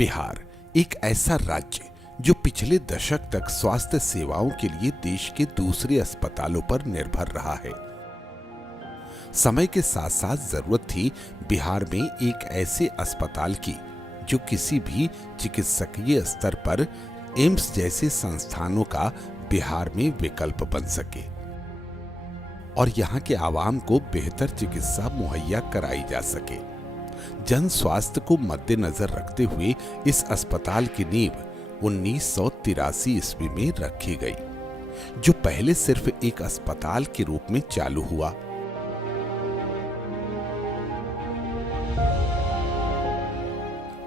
बिहार एक ऐसा राज्य जो पिछले दशक तक स्वास्थ्य सेवाओं के लिए देश के दूसरे अस्पतालों पर निर्भर रहा है। समय के साथ साथ जरूरत थी बिहार में एक ऐसे अस्पताल की जो किसी भी चिकित्सकीय स्तर पर एम्स जैसे संस्थानों का बिहार में विकल्प बन सके और यहाँ के आवाम को बेहतर चिकित्सा मुहैया कराई जा सके। जन स्वास्थ्य को मद्देनजर रखते हुए इस अस्पताल की नींव 1983 ईस्वी में रखी गई, जो पहले सिर्फ एक अस्पताल के रूप में चालू हुआ।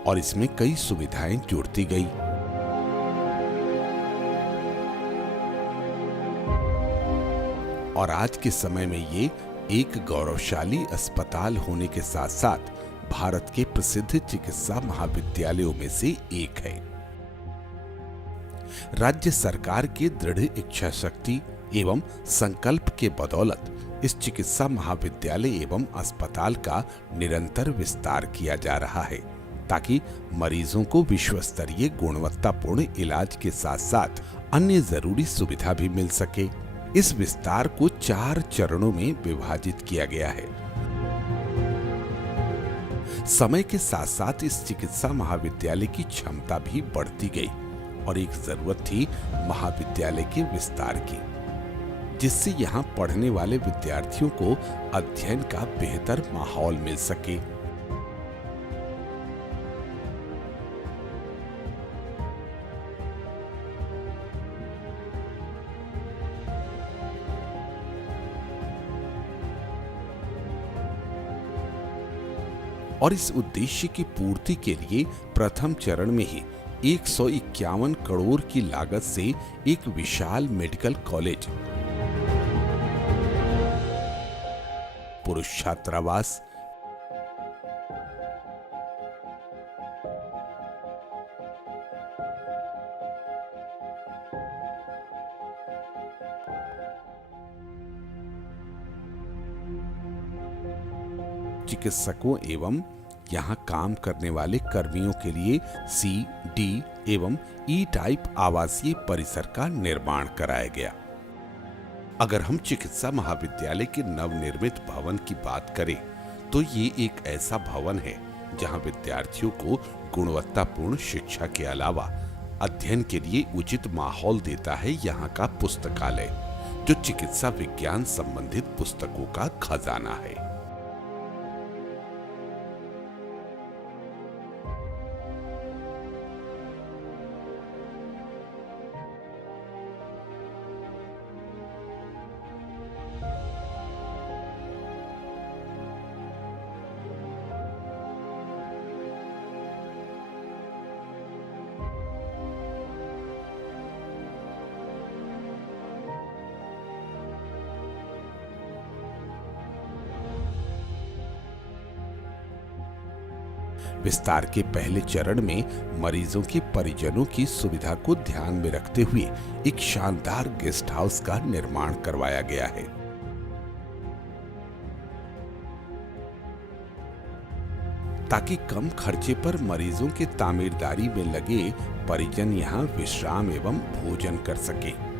और इसमें कई सुविधाएं जोड़ती गई। और आज के समय में ये एक गौरवशाली अस्पताल होने के साथ साथ भारत के प्रसिद्ध चिकित्सा महाविद्यालयों में से एक है। राज्य सरकार के दृढ़ इच्छा शक्ति एवं संकल्प के बदौलत इस चिकित्सा महाविद्यालय एवं अस्पताल का निरंतर विस्तार किया जा रहा है, ताकि मरीजों को विश्व स्तरीय गुणवत्तापूर्ण इलाज के साथ साथ अन्य जरूरी सुविधा भी मिल सके। इस विस्तार को 4 चरणों में विभाजित किया गया है। समय के साथ साथ इस चिकित्सा महाविद्यालय की क्षमता भी बढ़ती गई और एक जरूरत थी महाविद्यालय के विस्तार की, जिससे यहाँ पढ़ने वाले विद्यार्थियों को अध्ययन का बेहतर माहौल मिल सके। और इस उद्देश्य की पूर्ति के लिए प्रथम चरण में ही 151 करोड़ की लागत से एक विशाल मेडिकल कॉलेज, पुरुष छात्रावास, चिकित्सकों एवं यहाँ काम करने वाले कर्मियों के लिए सी, डी एवं ई टाइप आवासीय परिसर का निर्माण कराया गया। अगर हम चिकित्सा महाविद्यालय के नवनिर्मित भवन की बात करें तो ये एक ऐसा भवन है जहाँ विद्यार्थियों को गुणवत्तापूर्ण शिक्षा के अलावा अध्ययन के लिए उचित माहौल देता है यहाँ का पुस्तकालय, जो चिकित्सा विज्ञान संबंधित पुस्तकों का खजाना है। विस्तार के पहले चरण में मरीजों के परिजनों की सुविधा को ध्यान में रखते हुए एक शानदार गेस्ट हाउस का निर्माण करवाया गया है। ताकि कम खर्चे पर मरीजों के तामीरदारी में लगे परिजन यहां विश्राम एवं भोजन कर सके।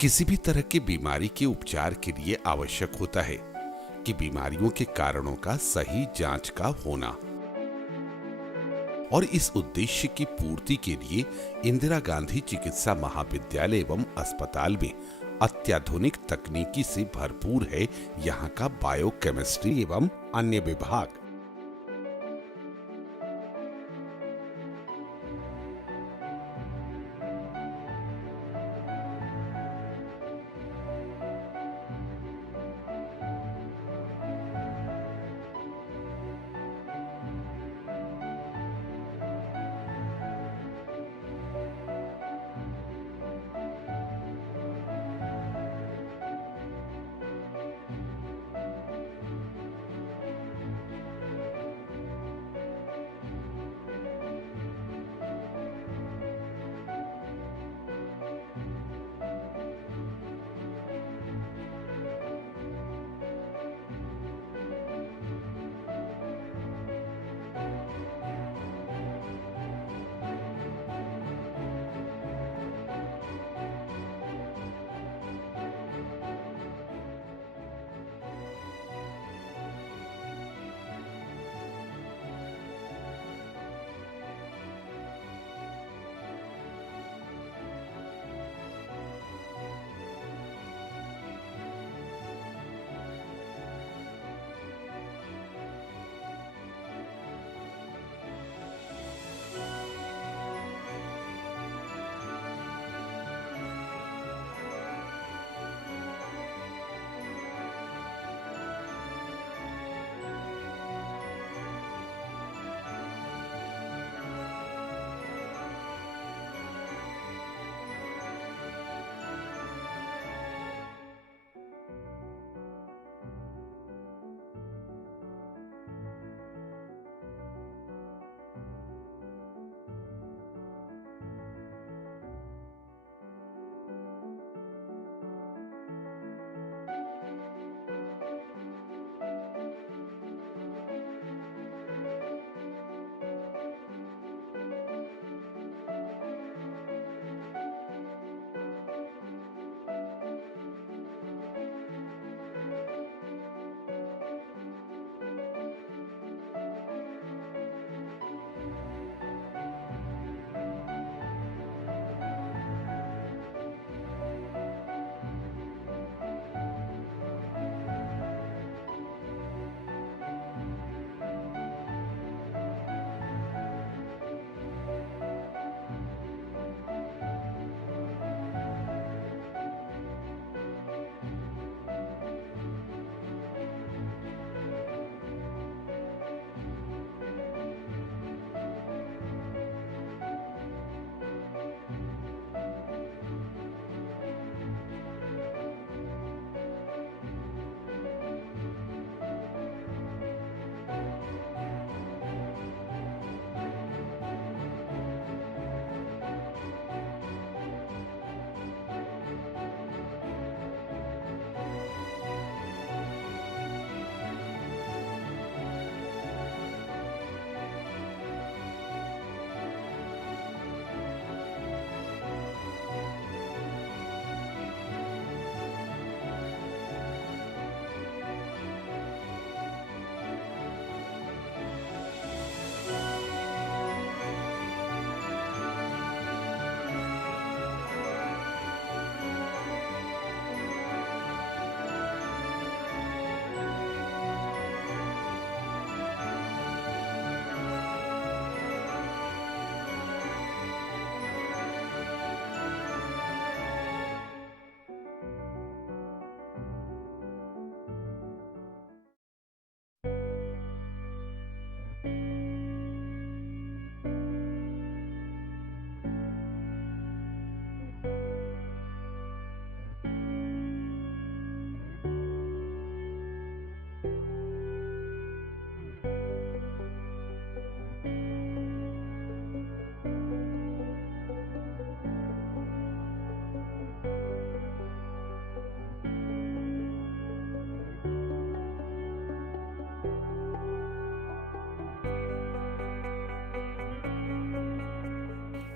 किसी भी तरह की बीमारी के उपचार के लिए आवश्यक होता है कि बीमारियों के कारणों का सही जांच का होना। और इस उद्देश्य की पूर्ति के लिए इंदिरा गांधी चिकित्सा महाविद्यालय एवं अस्पताल में अत्याधुनिक तकनीकी से भरपूर है यहाँ का बायोकेमिस्ट्री एवं अन्य विभाग।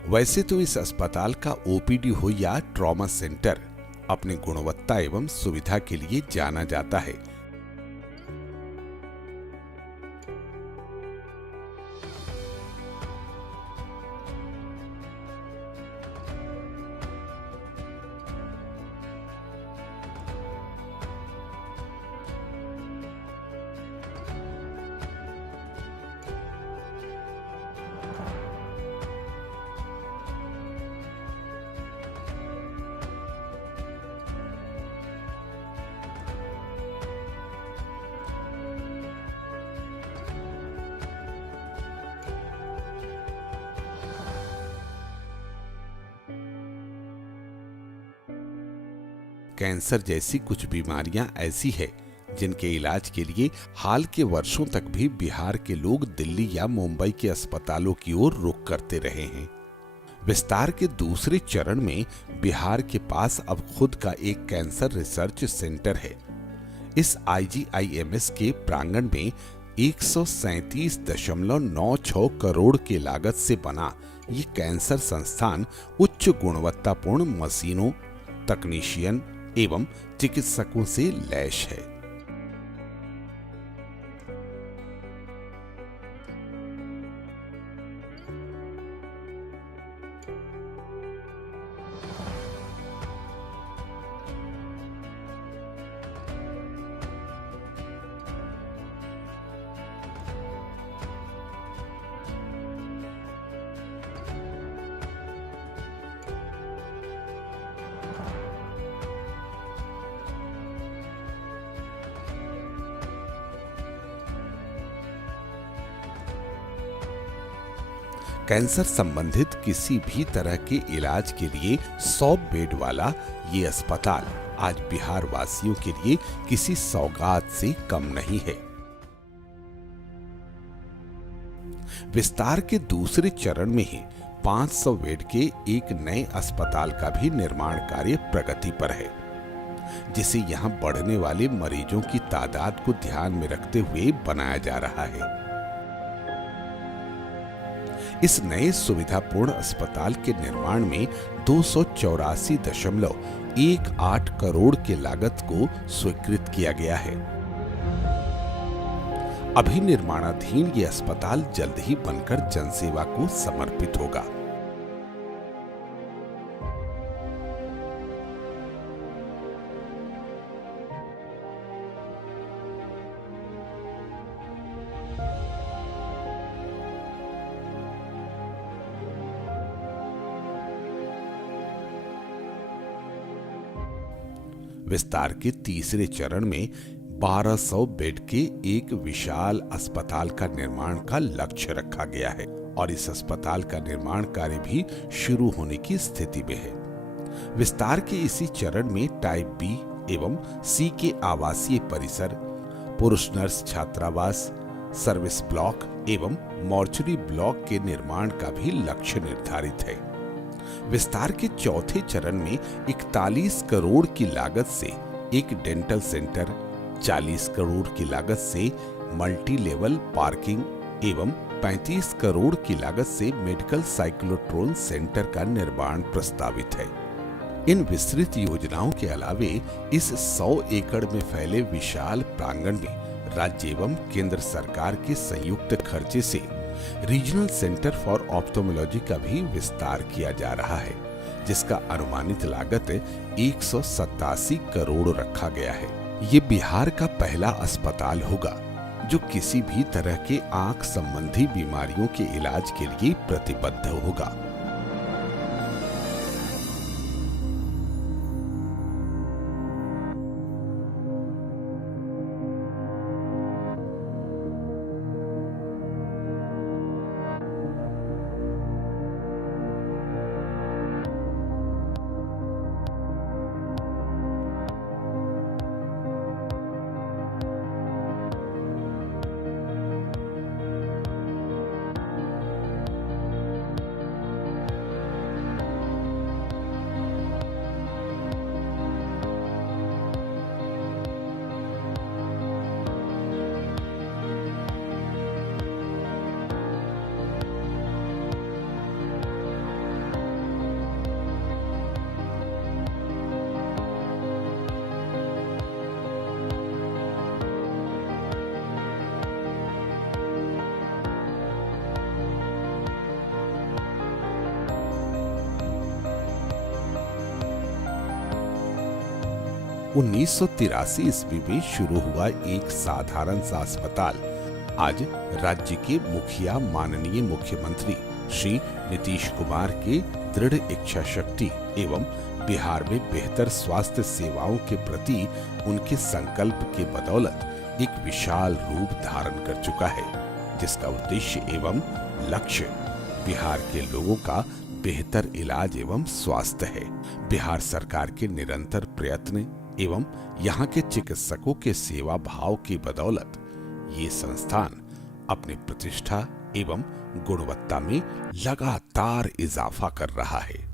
वैसे तो इस अस्पताल का ओपीडी हो या ट्रॉमा सेंटर अपनी गुणवत्ता एवं सुविधा के लिए जाना जाता है। कैंसर जैसी कुछ बीमारियां ऐसी है जिनके इलाज के लिए हाल के वर्षों तक भी बिहार के लोग दिल्ली या मुंबई के अस्पतालों की ओर रुख करते रहे हैं। विस्तार के दूसरे चरण में बिहार के पास अब खुद का एक कैंसर रिसर्च सेंटर है। इस IGIMS के प्रांगण में 137.96 करोड़ के लागत से बना ये कैंसर संस्थान उच्च गुणवत्तापूर्ण मशीनों, तकनीशियन एवं चिकित्सकों से लैस है। कैंसर संबंधित किसी भी तरह के इलाज के लिए 100 बेड वाला ये अस्पताल आज बिहार वासियों के लिए किसी सौगात से कम नहीं है। विस्तार के दूसरे चरण में ही 500 बेड के एक नए अस्पताल का भी निर्माण कार्य प्रगति पर है, जिसे यहां बढ़ने वाले मरीजों की तादाद को ध्यान में रखते हुए बनाया जा रहा है। इस नए सुविधापूर्ण अस्पताल के निर्माण में 284.18 करोड़ के लागत को स्वीकृत किया गया है। अभी निर्माणाधीन ये अस्पताल जल्द ही बनकर जनसेवा को समर्पित होगा। विस्तार के तीसरे चरण में 1200 बेड के एक विशाल अस्पताल का निर्माण का लक्ष्य रखा गया है और इस अस्पताल का निर्माण कार्य भी शुरू होने की स्थिति में है। विस्तार के इसी चरण में टाइप बी एवं सी के आवासीय परिसर, पुरुष नर्स छात्रावास, सर्विस ब्लॉक एवं मॉर्चरी ब्लॉक के निर्माण का भी लक्ष्य निर्धारित है। विस्तार के चौथे चरण में 41 करोड़ की लागत से एक डेंटल सेंटर, 40 करोड़ की लागत से मल्टी लेवल पार्किंग एवं 35 करोड़ की लागत से मेडिकल साइक्लोट्रॉन सेंटर का निर्माण प्रस्तावित है। इन विस्तृत योजनाओं के अलावे इस 100 एकड़ में फैले विशाल प्रांगण में राज्य एवं केंद्र सरकार के संयुक्त खर्चे से रीजनल सेंटर फॉर ऑप्थोमोलॉजी का भी विस्तार किया जा रहा है, जिसका अनुमानित लागत 187 करोड़ रखा गया है। ये बिहार का पहला अस्पताल होगा जो किसी भी तरह के आंख संबंधी बीमारियों के इलाज के लिए प्रतिबद्ध होगा। 1983 ईस्वी में शुरू हुआ एक साधारण सा अस्पताल आज राज्य के मुखिया माननीय मुख्यमंत्री श्री नीतीश कुमार के दृढ़ इच्छा शक्ति एवं बिहार में बेहतर स्वास्थ्य सेवाओं के प्रति उनके संकल्प के बदौलत एक विशाल रूप धारण कर चुका है, जिसका उद्देश्य एवं लक्ष्य बिहार के लोगों का बेहतर इलाज एवं स्वास्थ्य है। बिहार सरकार के निरंतर प्रयत्न एवं यहाँ के चिकित्सकों के सेवा भाव की बदौलत ये संस्थान अपनी प्रतिष्ठा एवं गुणवत्ता में लगातार इजाफा कर रहा है।